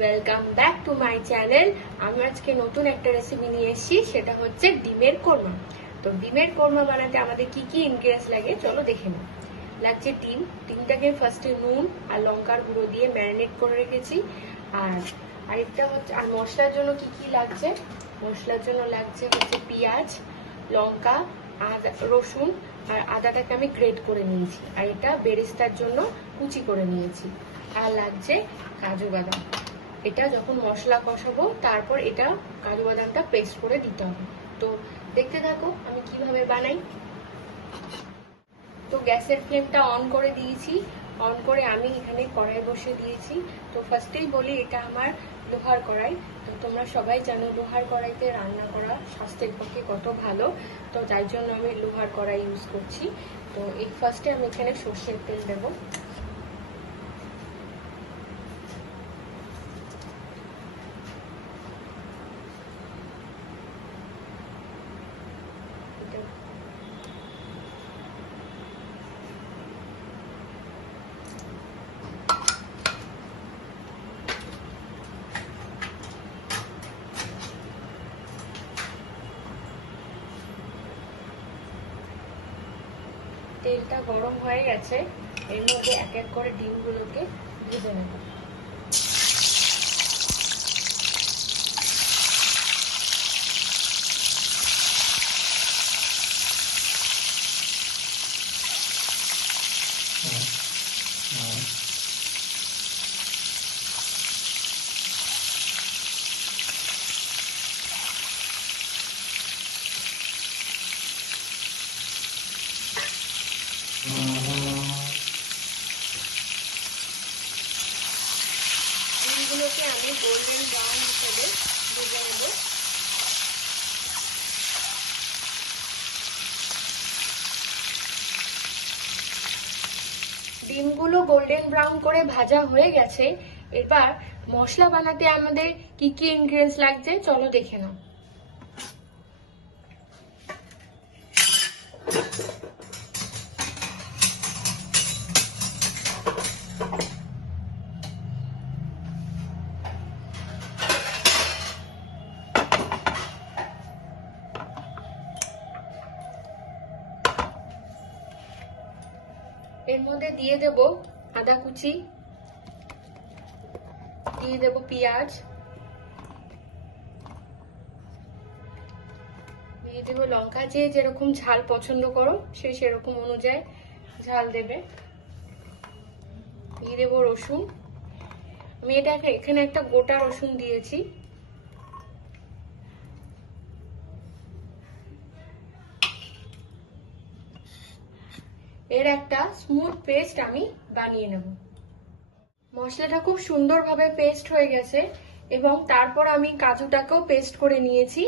Welcome back to my channel. আমি আজকে নতুন একটা রেসিপি নিয়ে এসেছি, সেটা হচ্ছে ডিমের কোরমা। তো ডিমের কোরমা বানাতে আমাদের কি কি ইনগ্রেডিয়েন্টস লাগে চলো দেখে নাও। লাগছে ডিমটাকে ফার্স্টে নুন আর লঙ্কার গুঁড়ো দিয়ে ম্যারিনেট করে রেখেছি। আর আরেকটা হচ্ছে, আর মশলার জন্য কি কি লাগছে, মশলার জন্য লাগছে হচ্ছে পেঁয়াজ, লঙ্কা, আদা, রসুন আর আদাটাকে আমি গ্রেট করে নিয়েছি, আর এটা বেরেস্তার জন্য কুচি করে নিয়েছি। আর লাগছে কাজু বাদাম। এটা যখন মশলা কষাবো তারপর এটা কাজু বাদামটা পেস্ট করে দিতে হবে। তো দেখতে থাকো আমি কিভাবে বানাই। তো গ্যাসের ফ্লেমটা অন করে দিয়েছি, অন করে আমি এখানে কড়াই বসে দিয়েছি। তো ফার্স্টেই বলি এটা আমার লোহার কড়াই। তো তোমরা সবাই জানো লোহার কড়াইতে রান্না করা স্বাস্থ্যের পক্ষে কত ভালো, তো যার জন্য আমি লোহার কড়াই ইউজ করছি। তো এই ফার্স্টে আমি এখানে সর্ষের তেল দেবো। তেলটা গরম হয়ে গেছে, এর মধ্যে এক এক করে ডিমগুলোকে ভেজে নেব। ডিমগুলোকে আমি গোল্ডেন ব্রাউন হিসেবে ভেজে নেব। ডিমগুলো গোল্ডেন ব্রাউন করে ভাজা হয়ে গেছে। এবার মশলা বানাতে আমাদের কি কি ইনগ্রেডিয়েন্টস লাগছে চলো দেখে নাও। এর মধ্যে দিয়ে দেব আদা কুচি, দিয়ে দেব পেঁয়াজ, দিয়ে দেব লঙ্কা, যে যেরকম ঝাল পছন্দ করো সে সেরকম অনুযায়ী ঝাল দেবে। দিয়ে দেব রসুন, আমি এটা এখানে একটা গোটা রসুন দিয়েছি। এর একটা স্মুথ পেস্ট আমি বানিয়ে নেব। মশলাটা খুব সুন্দরভাবে পেস্ট হয়ে গেছে এবং তারপর আমি কাজুটাকেও পেস্ট করে নিয়েছি।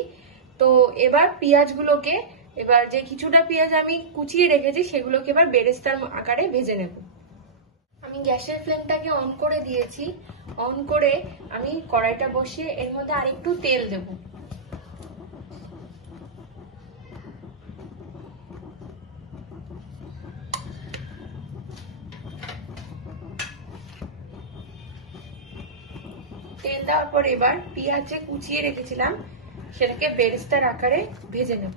তো এবার পেঁয়াজগুলোকে, এবার যে কিছুটা পেঁয়াজ আমি কুচিয়ে রেখেছি সেগুলোকে এবার বেরেস্তার আকারে ভেজে নেব। আমি গ্যাসের ফ্লেমটাকে অন করে দিয়েছি, অন করে আমি কড়াইটা বসিয়ে এর মধ্যে আরেকটু তেল দেব। তেল দেওয়ার পর এবার পেঁয়াজ যে কুচিয়ে রেখেছিলাম সেটাকে বেরেস্তার আকারে ভেজে নেব।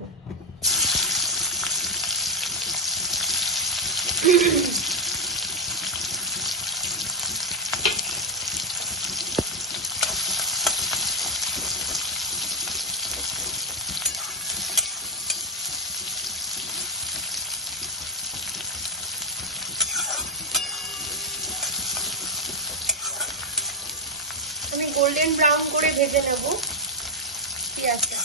আমি গোল্ডেন ব্রাউন করে ভেজে নেব পেঁয়াজটা।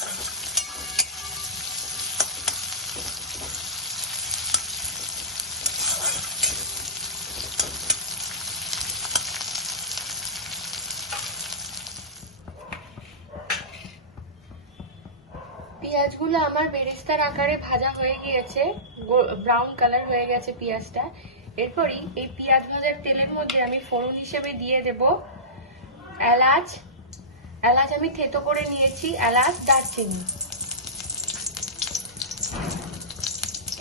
পেঁয়াজগুলো আমার বেরেস্তার আকারে ভাজা হয়ে গিয়েছে, ব্রাউন কালার হয়ে গেছে পেঁয়াজটা। এরপরই এই পেঁয়াজ ভাজার তেলের মধ্যে আমি ফোড়ন হিসেবে দিয়ে দেব এলাচ। এলাচ আমি থেতো করে নিয়েছি, এলাচ, দারচিনি।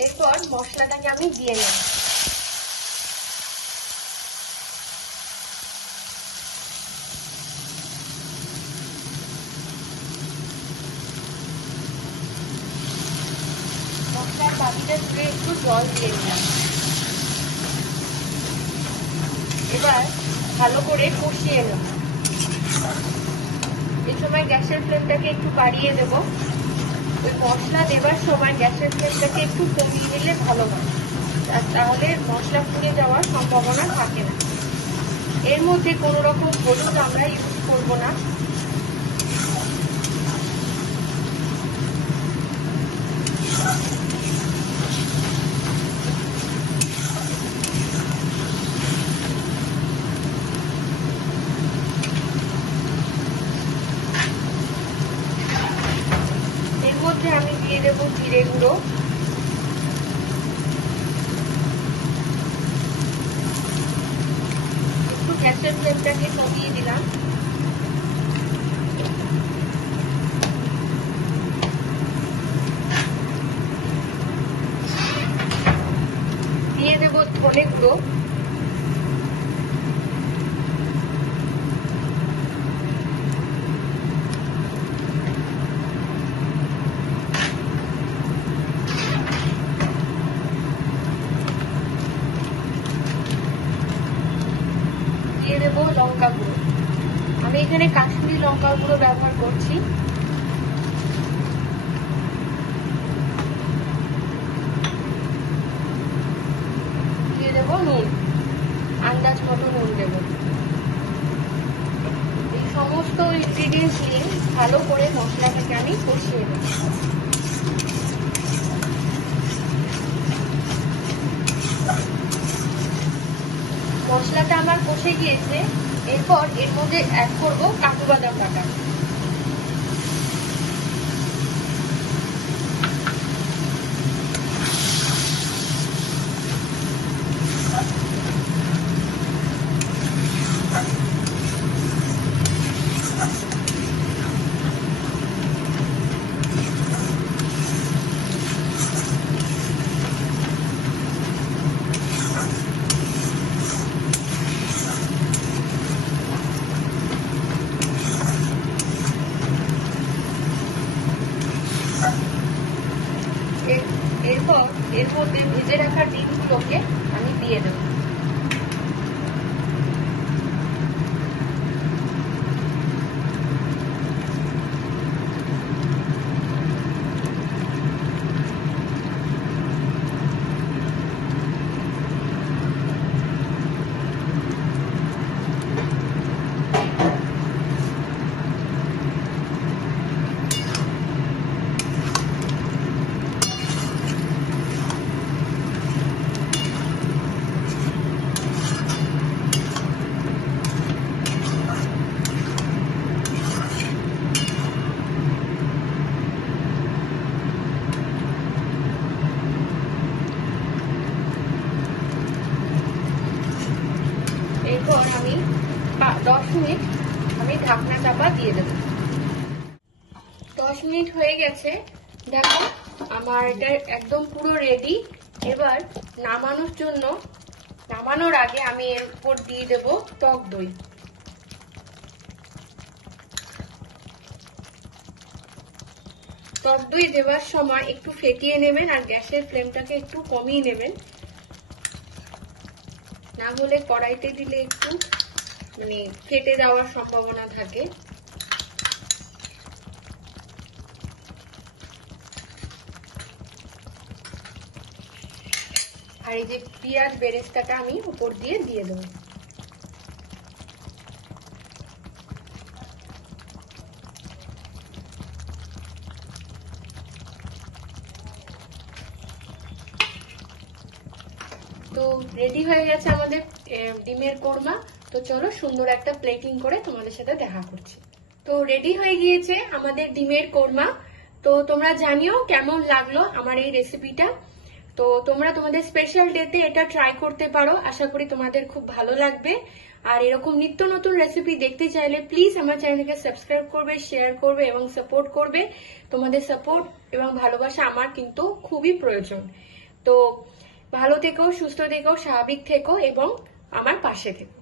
এরপর মশলাটাকে আমি দিয়ে নেব। বাটিটা ধুয়ে একটু জল দিয়ে নিলাম। এবার ভালো করে কষিয়ে নেব। এই সময় গ্যাসের ফ্লেমটাকে একটু বাড়িয়ে দেব। ওই মশলা দেবার সময় গ্যাসের ফ্লেমটাকে একটু কমিয়ে নিলে ভালো হয়, তাহলে মশলা পুড়ে যাওয়ার সম্ভাবনা থাকে না। এর মধ্যে কোনো রকম হলুদ আমরা ইউজ করব না। এর মধ্যে আমি দিয়ে দেবো জিরে গুঁড়ো, একটু গ্যাসের ফ্লেমটাকে কমিয়ে দিলাম। দিয়ে দেবো ধনে গুঁড়ো, দিয়ে দেবো লঙ্কা গুঁড়ো। আমি এখানে কাশ্মীরি লঙ্কা গুঁড়ো ব্যবহার করছি। দিয়ে দেবো নুন, আন্দাজ মতো নুন দেব। এই সমস্ত ইনগ্রিডিয়েন্টস নিয়ে ভালো করে মশলাটাকে আমি কষিয়ে দেব। মশলাটা আমার কষে গিয়েছে। এরপর এর মধ্যে অ্যাড করব কাজু বাদাম বাটা। এরপর এর মধ্যে ভেজে রাখা ডিমগুলোকে আমি দিয়ে দেব। এরপর আমি 10 মিনিট আমি ঢাকনা চাপা দিয়ে দেব। 10 মিনিট হয়ে গেছে, দেখো আমার এটা একদম পুরো রেডি। এবার নামানোর আগে আমি এর উপর দিয়ে দেব টক দই। টক দই দেওয়ার সময় একটু ফেটিয়ে নেবেন আর গ্যাসের ফ্লেমটাকে একটু কমিয়ে নেবেন, না হলে কড়াইতে দিলে একটু ফেটে যাওয়ার সম্ভাবনা থাকে। আর এই যে পেঁয়াজ বেরেস্তাটা আমি উপর দিয়ে দেবো। তো রেডি হয়ে গেছে আমাদের ডিমের কোরমা। তো চলো সুন্দর একটা প্লেটিং করে তোমাদের সাথে দেখা করছি। তো রেডি হয়ে গিয়েছে আমাদের ডিমের কোরমা। তো তোমরা জানিও কেমন লাগলো আমার এই রেসিপিটা। তো তোমরা তোমাদের স্পেশাল ডেতে এটা ট্রাই করতে পারো, আশা করি তোমাদের খুব ভালো লাগবে। আর এরকম নিত্য নতুন রেসিপি দেখতে চাইলে প্লিজ আমার চ্যানেলকে সাবস্ক্রাইব করবে, শেয়ার করবে এবং সাপোর্ট করবে। তোমাদের সাপোর্ট এবং ভালোবাসা আমার কিন্তু খুবই প্রয়োজন। তো ভালো থেকো, সুস্থ থেকো, স্বাভাবিক থেকো এবং আমার পাশে থেকো।